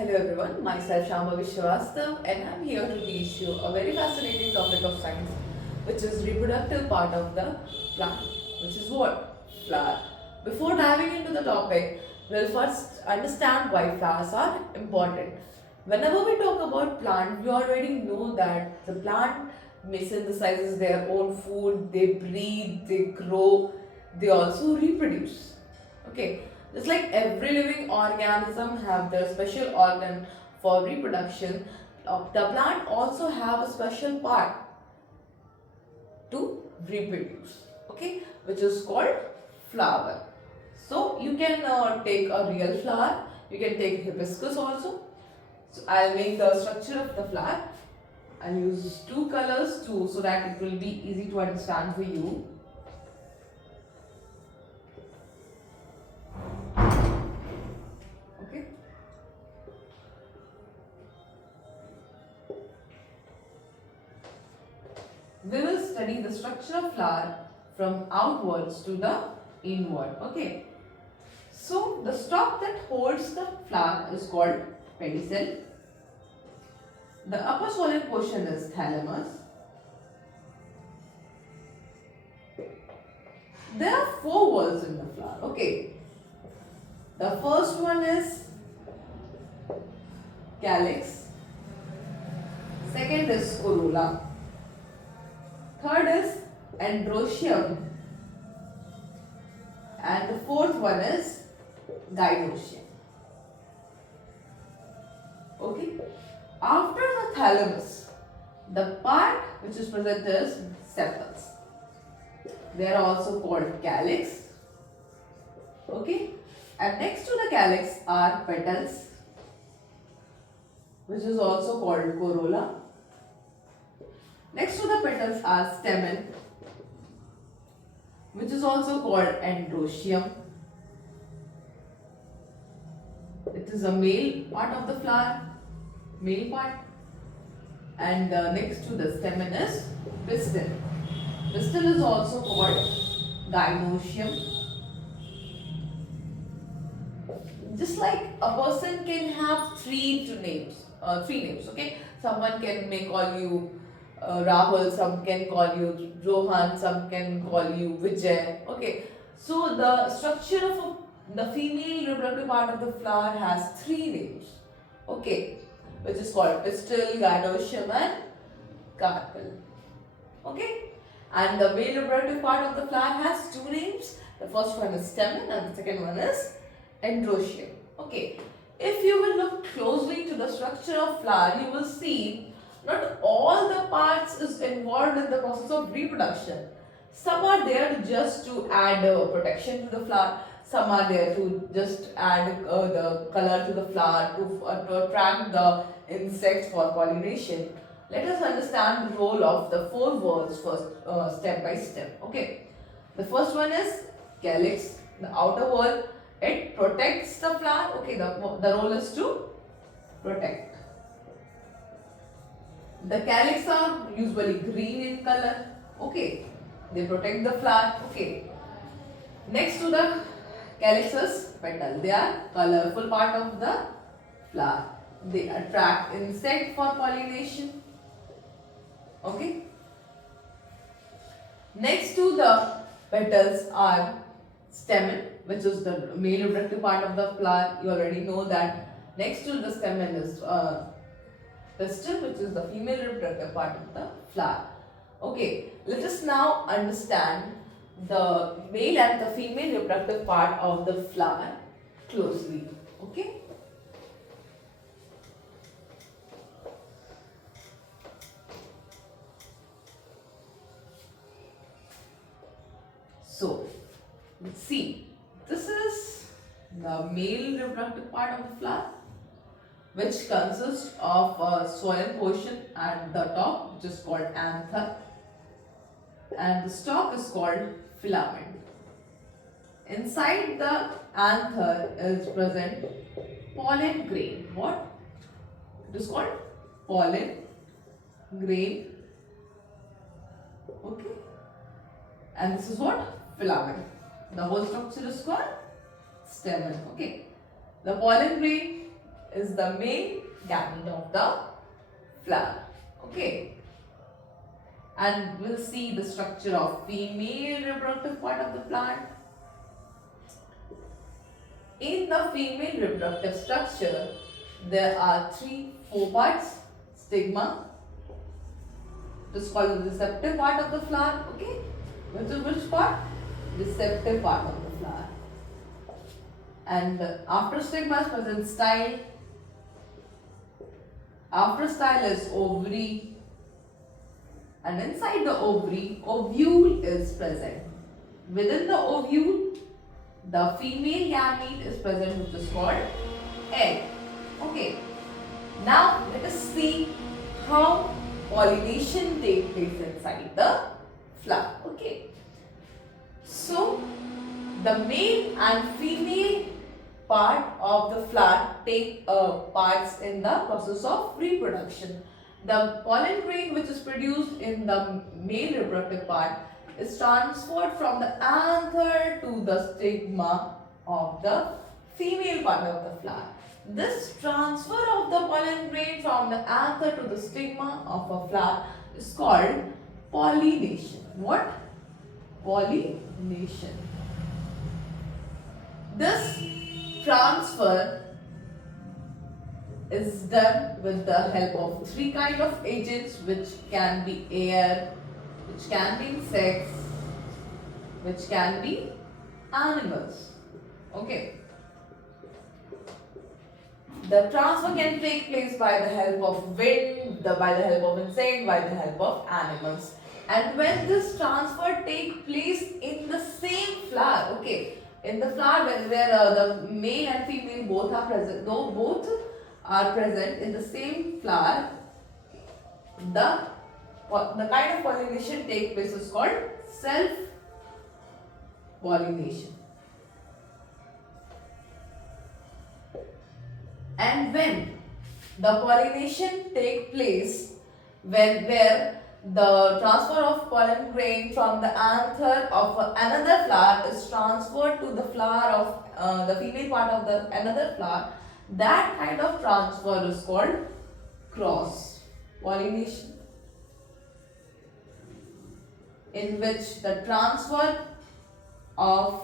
Hello everyone, myself Shambhavi Srivastav and I'm here to teach you a very fascinating topic of science which is reproductive part of the plant, which is what? Flower. Before diving into the topic, we'll first understand why flowers are important. Whenever we talk about plant, we already know that the plant synthesizes their own food, they breathe, they grow, they also reproduce. Okay, just like every living organism have their special organ for reproduction, the plant also have a special part to reproduce. Okay, which is called flower. So you can take a real flower. You can take hibiscus also. So I'll make the structure of the flower. I'll use two colors too so that it will be easy to understand for you. Okay. We will study the structure of flower from outwards to the inward. Okay. So the stalk that holds the flower is called pedicel. The upper swollen portion is thalamus. There are four walls in the flower. Okay. The first one is calyx. Second is corolla. Third is androecium. And the fourth one is gynoecium. Okay. After the thalamus, the part which is present is sepals. They are also called calyx. Okay. And next to the calyx are petals, which is also called corolla. Next to the petals are stamen, which is also called androecium. It is a male part of the flower, male part. And next to the stamen is pistil. Pistil is also called gynoecium. Just like a person can have three names, okay? Someone may call you Rahul, some can call you Rohan, some can call you Vijay. Okay, so the structure of the female reproductive part of the flower has three names. Okay, which is called pistil, gynoecium, and carpel. Okay, and the male reproductive part of the flower has two names. The first one is stamen, and the second one is androecium. Okay, if you will look closely to the structure of flower, you will see not all the parts is involved in the process of reproduction. Some are there just to add protection to the flower. Some are there to just add the color to the flower to attract the insects for pollination. Let us understand the role of the four walls first, step by step. Okay, the first one is calyx, the outer wall. It protects the flower. Okay, the role is to protect. The calyx are usually green in color. Okay, they protect the flower. Okay. Next to the calyx is petal. They are colorful part of the flower. They attract insect for pollination. Okay. Next to the petals are stamen, which is the male reproductive part of the flower. You already know that. Next to the stamen is pistil, which is the female reproductive part of the flower. Okay, let us now understand the male and the female reproductive part of the flower closely. Okay. So, let's see. This is the male reproductive part of the flower, which consists of a swollen portion at the top, which is called anther, and the stalk is called filament. Inside the anther is present pollen grain. What? It is called pollen grain. Okay, and this is what? Filament. The whole structure is called stamen. Okay, the pollen grain is the male gamete of the flower. Okay. And we'll see the structure of female reproductive part of the plant. In the female reproductive structure, there are four parts. Stigma, this is called the receptive part of the flower. Okay, which part? Receptive part of the flower. And after stigma is present style. After style is ovary, and inside the ovary, ovule is present. Within the ovule, the female gamete is present, which is called egg. Okay. Now let us see how pollination takes place inside the flower. Okay. So the male and female part of the flower take parts in the process of reproduction. The pollen grain which is produced in the male reproductive part is transferred from the anther to the stigma of the female part of the flower. This transfer of the pollen grain from the anther to the stigma of a flower is called pollination. What? Pollination. This transfer is done with the help of three kinds of agents, which can be air, which can be insects, which can be animals. Okay. The transfer can take place by the help of wind, by the help of insect, by the help of animals. And when this transfer takes place in the same flower, okay, in the flower where the male and female both are present, though both are present in the same flower, the kind of pollination takes place is called self-pollination. And when the pollination takes place, where the transfer of pollen grain from the anther of another flower is transferred to the flower of the female part of the another flower, that kind of transfer is called cross pollination, in which the transfer of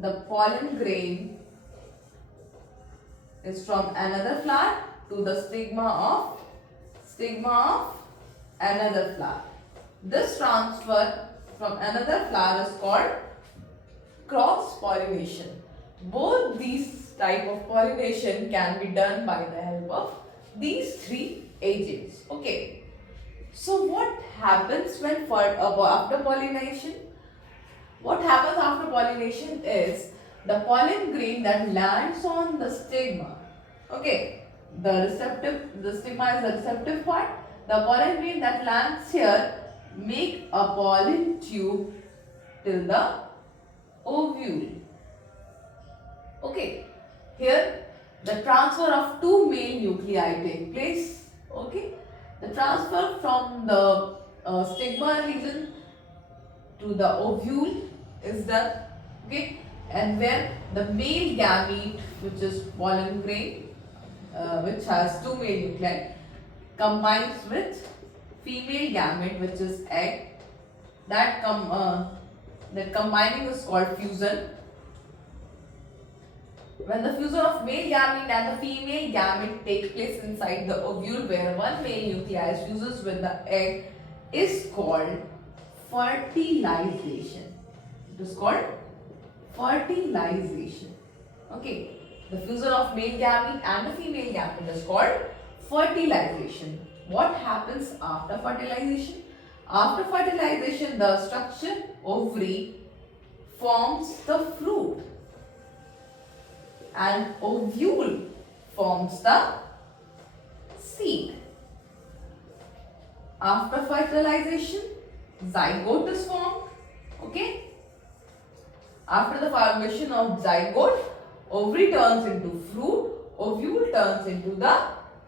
the pollen grain is from another flower to the stigma of another flower. This transfer from another flower is called cross pollination. Both these type of pollination can be done by the help of these three agents. Okay. So what happens after pollination? What happens after pollination is the pollen grain that lands on the stigma. Okay. The stigma is the receptive part. The pollen grain that lands here make a pollen tube till the ovule. Okay. Here the transfer of two male nuclei take place. Okay. The transfer from the stigma region to the ovule is done. Okay. And where the male gamete, which is pollen grain, which has two male nuclei, combines with female gamete, which is egg. That combining is called fusion. When the fusion of male gamete and the female gamete takes place inside the ovule, where one male nucleus fuses with the egg, is called fertilization. It is called fertilization. Okay. The fusion of male gamete and the female gamete is called fertilization. What happens after fertilization? After fertilization, the structure ovary forms the fruit and ovule forms the seed. After fertilization, zygote is formed. Okay. After the formation of zygote, ovary turns into fruit, ovule turns into the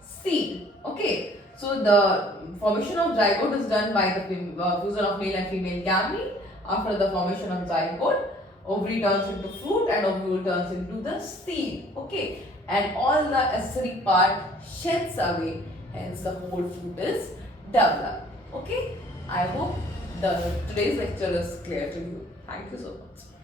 seed. Okay. So the formation of zygote is done by the fusion of male and female gamete. After the formation of zygote, ovary turns into fruit and ovule turns into the seed. Okay. and all the acidic part sheds away, hence the whole fruit is developed. Okay, I hope the today's lecture is clear to you. Thank you so much.